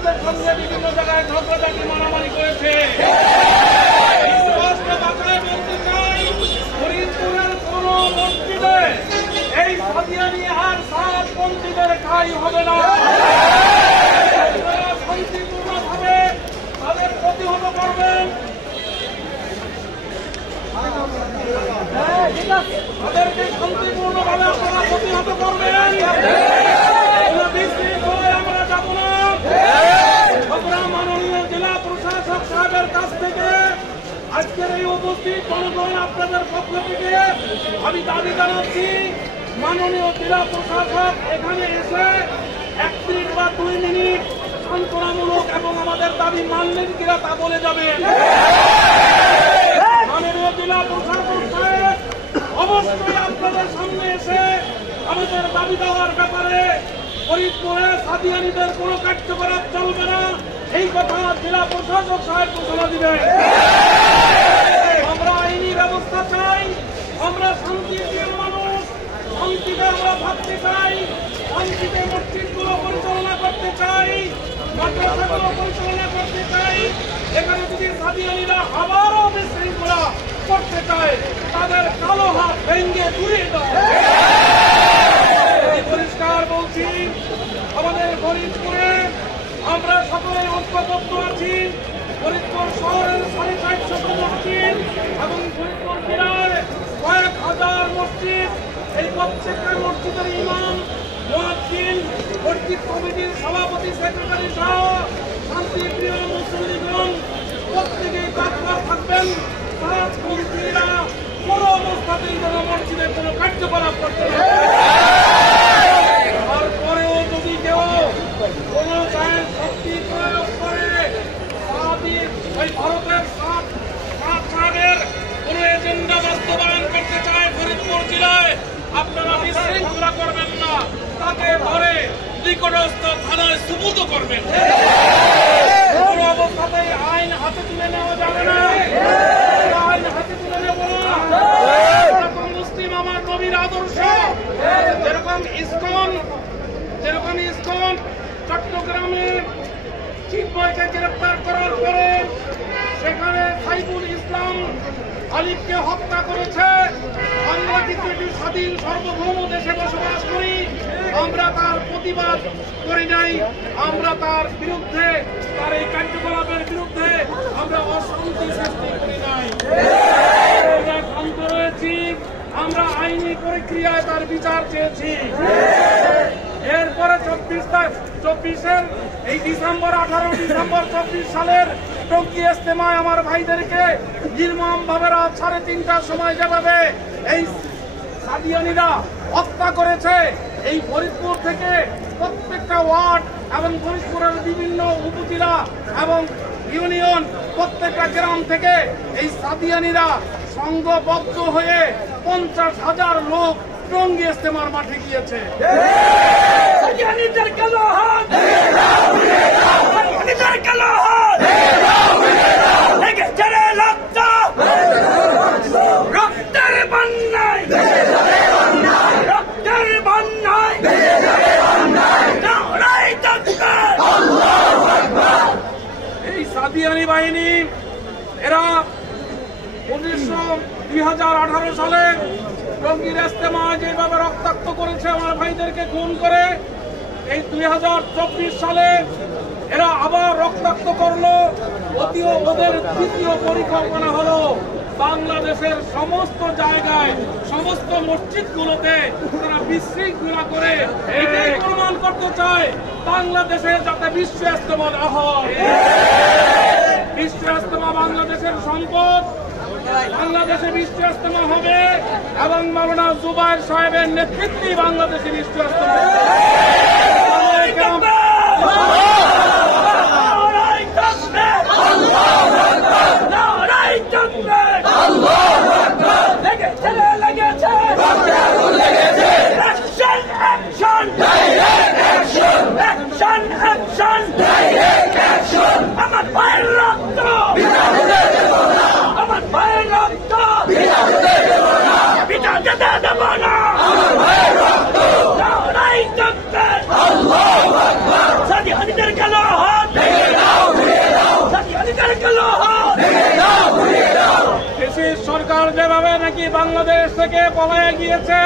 মসজিদের সঙ্গে বিভিন্ন জায়গায় ঝগড়াঝাটি মারামারি করেছে। স্পষ্ট ভাষায় বলতে চাই, ফরিদপুরের কোন মসজিদে এই সাদিয়ানি আর সাতপন্থীদের ঠাঁই হবে না। শান্তিপূর্ণভাবে তাদের প্রতিহত করবেন, তাদেরকে শান্তিপূর্ণভাবে আপনারা প্রতিহত করবেন। আমরা যাব না। আমরা মাননীয় জেলা প্রশাসক সাহেবের কাছ থেকে আজকের এই উপস্থিত জনগণ আপনাদের পক্ষ থেকে আমি দাবি জানাচ্ছি, মাননীয় জেলা প্রশাসক এখানে এসে 1 মিনিট বা 2 মিনিট সান্ত্বনামূলক এবং আমাদের দাবি মানলেন কিনা তা বলে যাবেন। মাননীয় জেলা প্রশাসক সাহেব অবশ্যই আপনাদের সামনে এসে আমাদের দাবি দেওয়ার ব্যাপারে ফরিদপুরে সাদিয়ানীদের কোনো কার্যকলাপ চলবে না এই কথা জেলা প্রশাসক সাহেব ঘোষণা দিবেন। আমরা আইনি ব্যবস্থা চাই, আমরা শান্তিপ্রিয় মানুষ, শান্তিতে আমরা ভাবতে চাই, শান্তিতে মসজিদগুলো পরিচালনা করতে চাই, মাদ্রাসাগুলো পরিচালনা করতে চাই। এখানে যদি সাদিয়ানীরা আবারও বিশৃঙ্খলা করতে চায় তাদের কালো হাত ভেঙে দূরে দেয়। পরিষ্কার বলছি, আমাদের ফরিদপুরে আমরা সকলে ঐক্যবদ্ধ আছি। ফরিদপুর শহরের 450 মসজিদ এবং ফরিদপুর জেলার কয়েক হাজার মসজিদ, এই প্রত্যেকটা মসজিদের ইমাম, মুয়াজ্জিন, মসজিদ কমিটির সভাপতি, সেক্রেটারি সহ শান্তিপ্রিয় মুসল্লিগণ প্রত্যেকেই তৎপর থাকবেন। সাতপন্থীরা কোনো অবস্থাতেই যেন মসজিদে কোনো কার্যকলাপ করতে না। তারপরেও যদি কেউ কোনো গায়ের শক্তি প্রয়োগ করে ওই ভারতের সাহেবের কোন এজেন্ডা বাস্তবায়ন করতে চায় ফরিদপুর জেলায়, আপনারা বিশৃঙ্খলা করবেন না, তাকে ধরে নিকটস্থ থানায় সুপুর্দ করবেন। কোন অবস্থাতেই আইন হাতে তুলে নেওয়া যাবে না, আইন হাতে তুলে নেব না। মুসলিম আমার নবীর আদর্শ, যেরকম ইসকন চট্টগ্রামে চিন্ময়কে গ্রেপ্তার করার পরে সেখানে সাইফুল ইসলাম আলিফকে হত্যা করেছে। আমরা কিন্তু একটি স্বাধীন সার্বভৌম দেশে বসবাস করি, আমরা তার প্রতিবাদ করি নাই, আমরা তার বিরুদ্ধে, তার এই কার্যকলাপের বিরুদ্ধে আমরা অশান্তি সৃষ্টি করি নাই। আমরা শান্ত রয়েছি, আমরা আইনি প্রক্রিয়ায় তার বিচার চেয়েছি। এরপরে 24 এই ডিসেম্বর 18 ডিসেম্বর 24 সালের টঙ্গী ইজতেমায় আমার ভাইদেরকে নির্মম ভাবে রাত 3:30টার সময় যেভাবে এই সাদিয়ানীরা হত্যা করেছে, এই ফরিদপুর থেকে প্রত্যেকটা ওয়ার্ড এবং ফরিদপুরের বিভিন্ন উপজেলা এবং ইউনিয়ন প্রত্যেকটা গ্রাম থেকে এই সাদিয়ানীরা সংঘবদ্ধ হয়ে 50,000 লোক টঙ্গী ইজতেমার মাঠে গিয়েছে। এই সাদিয়ানী বাহিনী এরা 2018 সালে টঙ্গীর ইজতেমায় যেভাবে রক্তাক্ত করেছে আমার ভাইদেরকে খুন করে, এই 2024 সালে এরা আবার রক্তাক্ত করলো। ওদের দ্বিতীয় পরিকল্পনা হলো বাংলাদেশের সমস্ত জায়গায়, সমস্ত মসজিদগুলোতে তারা বিশৃঙ্খলা করে এটাই প্রমাণ করতে চায় বাংলাদেশে যাতে বিশ্ব ইজতেমা না হয়। বিশ্ব ইজতেমা বাংলাদেশের সম্পদ, বাংলাদেশে বিশ্ব ইজতেমা হবে এবং মাওলানা জুবায়ের সাহেবের নেতৃত্বে বাংলাদেশে বিশ্ব ইজতেমা হবে। সাদিয়ানীদের কালো হাত বাংলাদেশ থেকে পলায়ে গিয়েছে